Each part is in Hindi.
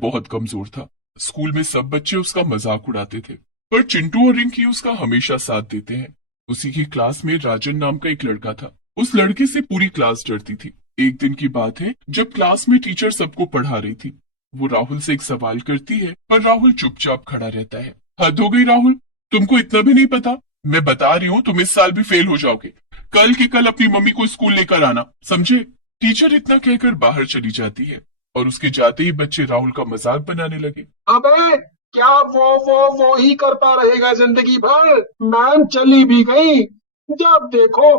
बहुत कमजोर था। स्कूल में सब बच्चे उसका मजाक उड़ाते थे, पर चिंटू और रिंकी उसका हमेशा साथ देते हैं। उसी की क्लास में राजन नाम का एक लड़का था। उस लड़के से पूरी क्लास डरती थी। एक दिन की बात है, जब क्लास में टीचर सबको पढ़ा रही थी। वो राहुल से एक सवाल करती है, पर राहुल चुपचाप खड़ा रहता है। हद हो गई राहुल, तुमको इतना भी नहीं पता? मैं बता रही हूँ, तुम इस साल भी फेल हो जाओगे। कल के कल अपनी मम्मी को स्कूल लेकर आना, समझे? टीचर इतना कहकर बाहर चली जाती है और उसके जाते ही बच्चे राहुल का मजाक बनाने लगे। अबे, क्या वो ही करता रहेगा जिंदगी भर? मैम चली भी गई, जब देखो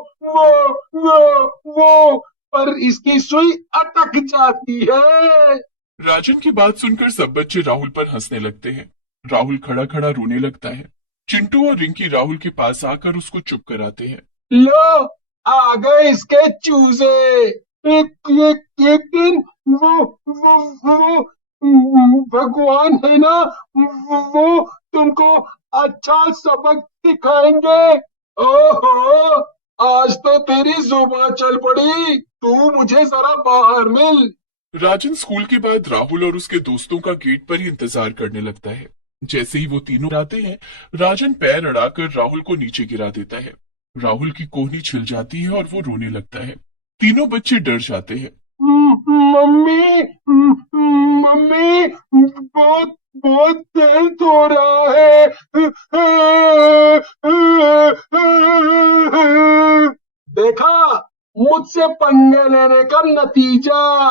वो पर इसकी सुई अटक जाती है। राजन की बात सुनकर सब बच्चे राहुल पर हंसने लगते हैं। राहुल खड़ा खड़ा रोने लगता है। चिंटू और रिंकी राहुल के पास आकर उसको चुप कराते हैं। लो, आ गए इसके चूजे। एक दिन वो भगवान है ना, वो तुमको अच्छा सबक सिखाएंगे। ओहो, आज तो तेरी जुबान चल पड़ी। तू मुझे जरा बाहर मिल। राजन स्कूल के बाद राहुल और उसके दोस्तों का गेट पर ही इंतजार करने लगता है। जैसे ही वो तीनों आते हैं, राजन पैर अड़ाकर राहुल को नीचे गिरा देता है। राहुल की कोहनी छिल जाती है और वो रोने लगता है। तीनों बच्चे डर जाते हैं। मम्मी, मम्मी, बहुत बहुत दर्द हो रहा है। देखा, मुझसे पंगे लेने का नतीजा।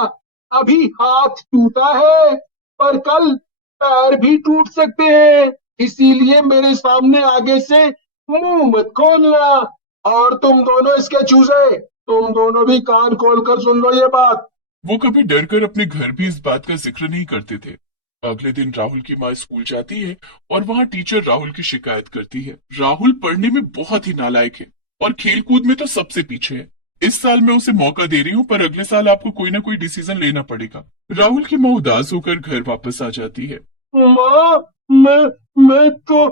अभी हाथ टूटा है, पर कल पैर भी टूट सकते हैं। इसीलिए मेरे सामने आगे से मुंह मत खोलना। और तुम दोनों इसके चूजे, तुम दोनों भी कान खोलकर सुन लो ये बात। वो कभी डर कर अपने घर भी इस बात का जिक्र नहीं करते थे। अगले दिन राहुल की माँ स्कूल जाती है और वहाँ टीचर राहुल की शिकायत करती है। राहुल पढ़ने में बहुत ही नालायक है और खेलकूद में तो सबसे पीछे है। इस साल मैं उसे मौका दे रही हूँ, पर अगले साल आपको कोई ना कोई डिसीजन लेना पड़ेगा। राहुल की माँ उदास होकर घर वापस आ जाती है। माँ, मैं तो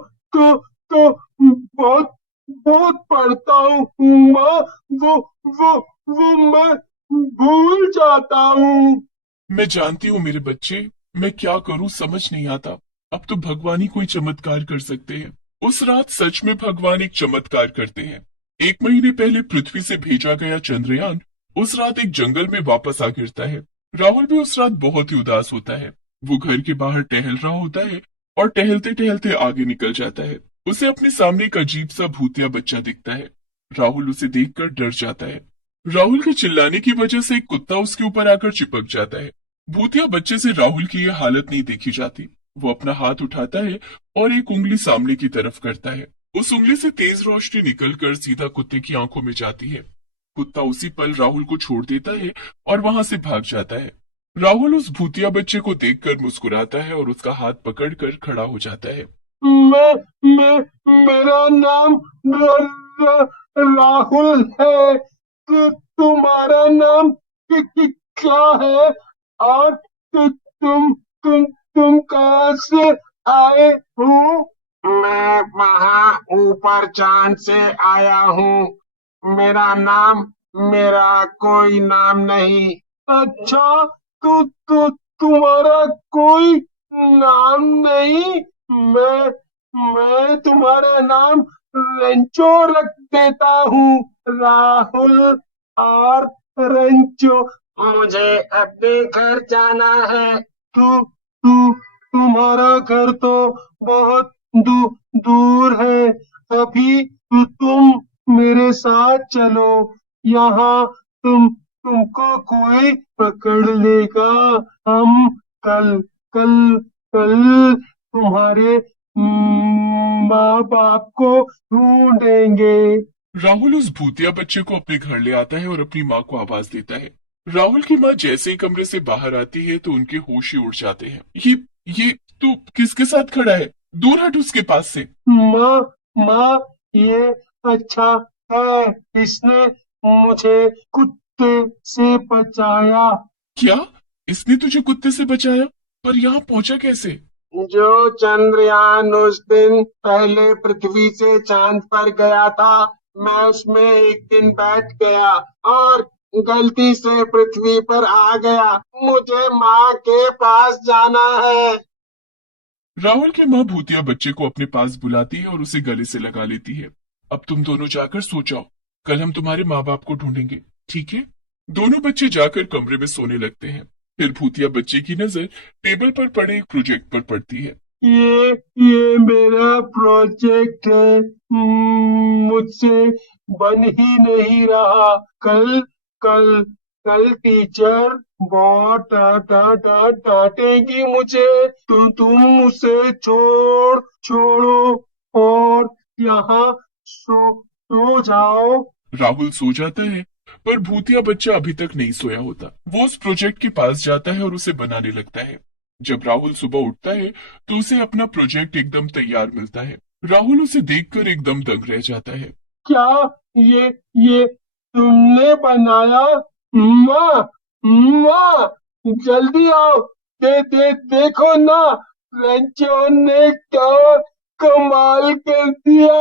बहुत बहुत पढ़ता हूँ माँ। वो वो वो मैं भूल जाता हूँ। मैं जानती हूँ मेरे बच्चे, मैं क्या करूँ समझ नहीं आता। अब तो भगवान ही कोई चमत्कार कर सकते हैं। उस रात सच में भगवान एक चमत्कार करते हैं। 1 महीने पहले पृथ्वी से भेजा गया चंद्रयान उस रात एक जंगल में वापस आ गिरता है। राहुल भी उस रात बहुत ही उदास होता है। वो घर के बाहर टहल रहा होता है और टहलते टहलते आगे निकल जाता है। उसे अपने सामने एक अजीब सा भूतिया बच्चा दिखता है। राहुल उसे देखकर डर जाता है। राहुल के चिल्लाने की वजह से एक कुत्ता उसके ऊपर आकर चिपक जाता है। भूतिया बच्चे से राहुल की यह हालत नहीं देखी जाती। वो अपना हाथ उठाता है और एक उंगली सामने की तरफ करता है। उस उंगली से तेज रोशनी निकलकर सीधा कुत्ते की आंखों में जाती है। कुत्ता उसी पल राहुल को छोड़ देता है और वहां से भाग जाता है। राहुल उस भूतिया बच्चे को देखकर मुस्कुराता है और उसका हाथ पकड़कर खड़ा हो जाता है। मैं मेरा नाम राहुल है। तुम्हारा नाम क्या है? और तुम कहाँ से आए हो? मैं वहाँ ऊपर चांद से आया हूँ। मेरा कोई नाम नहीं। अच्छा, तुम्हारा कोई नाम नहीं? मैं मैं तुम्हारा नाम रेंचो रख देता हूँ। राहुल और रेंचो। मुझे अपने घर जाना है। तुम्हारा घर तो बहुत दूर है। अभी तुम मेरे साथ चलो। यहाँ तुमको कोई पकड़ लेगा। हम कल कल कल तुम्हारे माँ बाप को ढूंढेंगे। राहुल उस भूतिया बच्चे को अपने घर ले आता है और अपनी माँ को आवाज देता है। राहुल की माँ जैसे ही कमरे से बाहर आती है तो उनके होश ही उड़ जाते हैं। ये तो किसके साथ खड़ा है? दूर हट उसके पास से। माँ, माँ, ये अच्छा है। इसने मुझे कुत्ते से बचाया। क्या? इसने तुझे कुत्ते से बचाया? पर यहाँ पहुंचा कैसे? जो चंद्रयान उस दिन पहले पृथ्वी से चांद पर गया था, मैं उसमें एक दिन बैठ गया और गलती से पृथ्वी पर आ गया। मुझे माँ के पास जाना है। राहुल की माँ भूतिया बच्चे को अपने पास बुलाती है और उसे गले से लगा लेती है। अब तुम दोनों जाकर सो जाओ, कल हम तुम्हारे माँ बाप को ढूंढेंगे, ठीक है? दोनों बच्चे जाकर कमरे में सोने लगते हैं। फिर भूतिया बच्चे की नजर टेबल पर पड़े एक प्रोजेक्ट पर पड़ती है। ये मेरा प्रोजेक्ट है। मुझसे बन ही नहीं रहा। कल कल कल टीचर बहुत डांटेगी मुझे। तुम उसे छोड़ो और यहाँ सो जाओ। राहुल सो जाता है, पर भूतिया बच्चा अभी तक नहीं सोया होता। वो उस प्रोजेक्ट के पास जाता है और उसे बनाने लगता है। जब राहुल सुबह उठता है तो उसे अपना प्रोजेक्ट एकदम तैयार मिलता है। राहुल उसे देखकर एकदम दंग रह जाता है। क्या ये तुमने बनाया? माँ माँ, जल्दी आओ। देखो ना, रंचो ने क्या कमाल कर दिया।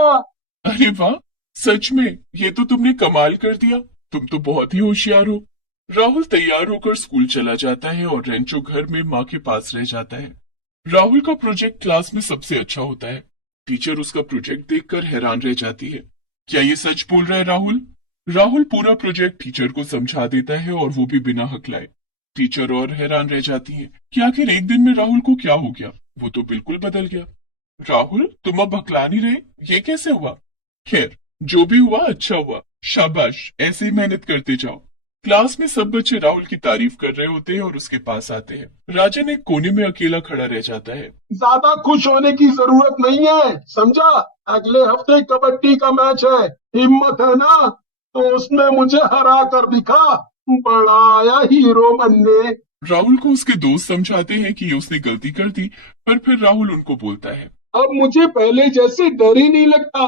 अरे वाह, सच में ये तो तुमने कमाल कर दिया। तुम तो बहुत ही होशियार हो। राहुल तैयार होकर स्कूल चला जाता है और रेंचो घर में माँ के पास रह जाता है। राहुल का प्रोजेक्ट क्लास में सबसे अच्छा होता है। टीचर उसका प्रोजेक्ट देखकर हैरान रह जाती है। क्या ये सच बोल रहा है राहुल? राहुल पूरा प्रोजेक्ट टीचर को समझा देता है और वो भी बिना हकलाए। टीचर और हैरान रह जाती है कि आखिर एक दिन में राहुल को क्या हो गया। वो तो बिल्कुल बदल गया। राहुल, तुम अब हकला नहीं रहे, ये कैसे हुआ? खैर, जो भी हुआ अच्छा हुआ। शाबाश, ऐसे ही मेहनत करते जाओ। क्लास में सब बच्चे राहुल की तारीफ कर रहे होते हैं और उसके पास आते हैं। राजन एक कोने में अकेला खड़ा रह जाता है। ज्यादा खुश होने की जरूरत नहीं है, समझा? अगले हफ्ते कबड्डी का मैच है। हिम्मत है ना तो उसमें मुझे हरा कर दिखा। बड़ा आया हीरो बनने। राहुल को उसके दोस्त समझाते हैं कि ये उसने गलती कर दी, पर फिर राहुल उनको बोलता है, अब मुझे पहले जैसे डर ही नहीं लगता।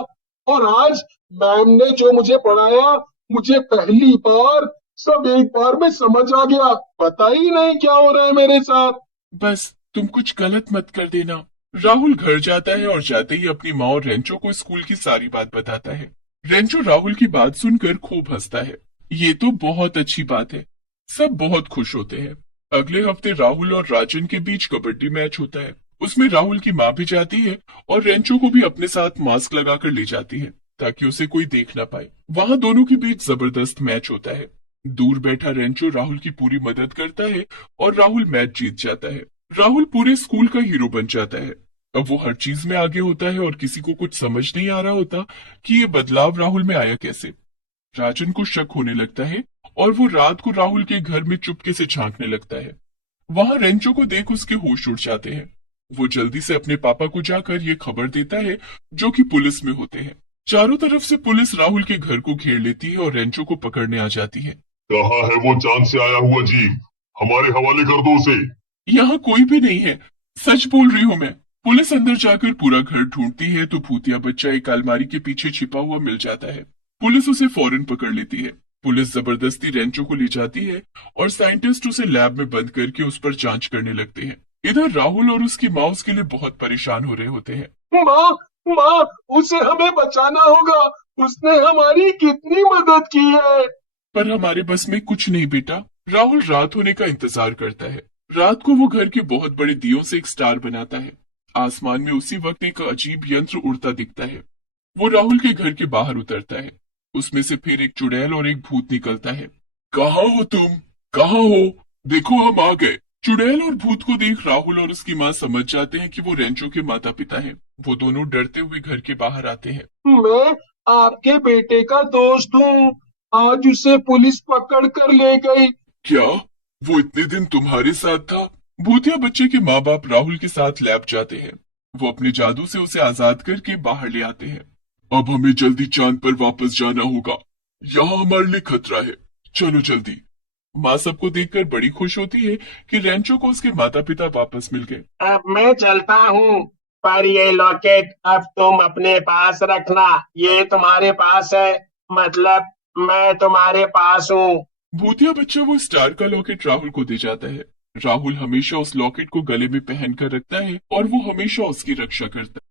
और आज मैम ने जो मुझे पढ़ाया, मुझे पहली बार सब एक बार में समझ आ गया। पता ही नहीं क्या हो रहा है मेरे साथ। बस तुम कुछ गलत मत कर देना। राहुल घर जाता है और जाते ही अपनी माँ और रेंचो को स्कूल की सारी बात बताता है। रेंचो राहुल की बात सुनकर खूब हंसता है। ये तो बहुत अच्छी बात है। सब बहुत खुश होते हैं। अगले हफ्ते राहुल और राजन के बीच कबड्डी मैच होता है। उसमें राहुल की माँ भी जाती है और रेंचो को भी अपने साथ मास्क लगाकर ले जाती है ताकि उसे कोई देख ना पाए। वहां दोनों के बीच जबरदस्त मैच होता है। दूर बैठा रेंचो राहुल की पूरी मदद करता है और राहुल मैच जीत जाता है। राहुल पूरे स्कूल का हीरो बन जाता है। अब वो हर चीज में आगे होता है और किसी को कुछ समझ नहीं आ रहा होता कि ये बदलाव राहुल में आया कैसे। राजन को शक होने लगता है और वो रात को राहुल के घर में चुपके से झांकने लगता है। वहां रेंचो को देख उसके होश उड़ जाते हैं। वो जल्दी से अपने पापा को जाकर ये खबर देता है, जो कि पुलिस में होते हैं। चारों तरफ से पुलिस राहुल के घर को घेर लेती है और रेंचो को पकड़ने आ जाती है। कहाँ है वो चांद से आया हुआ जीव? हमारे हवाले कर दो उसे। यहाँ कोई भी नहीं है, सच बोल रही हूँ मैं। पुलिस अंदर जाकर पूरा घर ढूंढती है तो भूतिया बच्चा एक अलमारी के पीछे छिपा हुआ मिल जाता है। पुलिस उसे फौरन पकड़ लेती है। पुलिस जबरदस्ती रेंचो को ले जाती है और साइंटिस्ट उसे लैब में बंद करके उस पर जांच करने लगते हैं। इधर राहुल और उसकी माँ उसके लिए बहुत परेशान हो रहे होते हैं। माँ माँ, उसे हमें बचाना होगा। उसने हमारी कितनी मदद की है। पर हमारे बस में कुछ नहीं बेटा। राहुल रात होने का इंतजार करता है। रात को वो घर के बहुत बड़े दियों से एक स्टार बनाता है। आसमान में उसी वक्त एक अजीब यंत्र उड़ता दिखता है। वो राहुल के घर के बाहर उतरता है। उसमें से फिर एक चुड़ैल और एक भूत निकलता है। कहाँ हो तुम? कहाँ हो? देखो हम आ गए। चुड़ैल और भूत को देख राहुल और उसकी माँ समझ जाते हैं कि वो रेंचो के माता पिता हैं। वो दोनों डरते हुए घर के बाहर आते हैं। मैं आपके बेटे का दोस्त हूँ। आज उसे पुलिस पकड़ कर ले गई। क्या वो इतने दिन तुम्हारे साथ था? भूतिया बच्चे के माँ बाप राहुल के साथ लैब जाते हैं। वो अपने जादू से उसे आजाद करके बाहर ले आते हैं। अब हमें जल्दी चांद पर वापस जाना होगा, यहाँ हमारे लिए खतरा है। चलो जल्दी। माँ सबको देखकर बड़ी खुश होती है कि रेंचो को उसके माता पिता वापस मिल गए। अब मैं चलता हूँ, पर ये लॉकेट अब तुम अपने पास रखना। ये तुम्हारे पास है, मतलब मैं तुम्हारे पास हूँ। भूतिया बच्चा वो स्टार का लॉकेट राहुल को दे जाता है। राहुल हमेशा उस लॉकेट को गले में पहन कर रखता है और वो हमेशा उसकी रक्षा करता है।